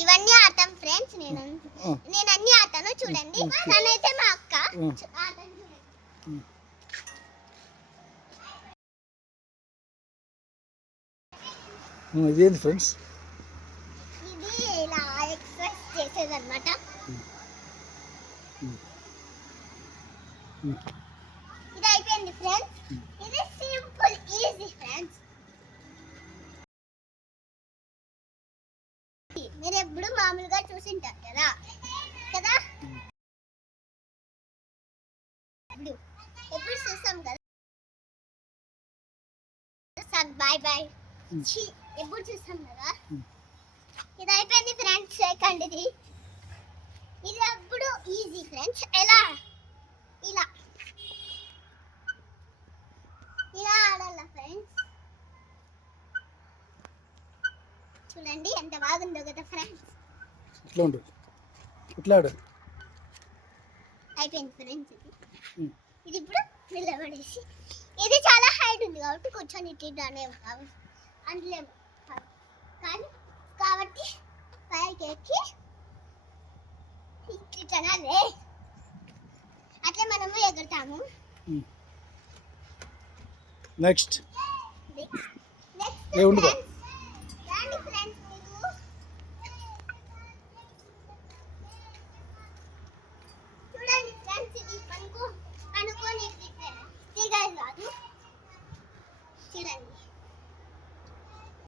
ఇవన్నీ ఆడతాం ఫ్రెండ్స్. నేను అన్ని ఆడతాను చూడండి. తనైతే మా అక్క ఆడతాను చూడండి. ఇదేంటి ఫ్రెండ్స్? ఇది ఇలా ఎక్సర్సైజ్ చేసేది అనమాట. ఇది అయిపోయింది ఫ్రెండ్స్. ఇది సింపుల్ ఈజీ ఫ్రెండ్స్. మీరు ఎప్పుడు మామూలుగా చూసింటారు కదా కదా ఎప్పుడు చూస్తాం కదా. బాయ్ బాయ్ ఎప్పుడు చూస్తాం కదా. ఇది అయిపోయింది ఫ్రెండ్స్. సెకండ్ ఇది అప్పుడు ఈజీ ఫ్రెండ్స్. ఎలా ఇలా ఆడాల ఫ్రెండ్స్. చూడండి ఎంత బాగుందో కదా ఫ్రెండ్స్. ఇట్లా ఆడు. అయిపోయింది ఫ్రెండ్స్. ఇది ఇప్పుడు నిలబడేసి ఇది చాలా హైట్ ఉంది కాబట్టి కూర్చొని ఇట్లనే అంటలేము కానీ కాబట్టి పైకి ఎక్కి ఇట్లనే అట్లా మనము ఎగురుతాము. నెక్స్ట్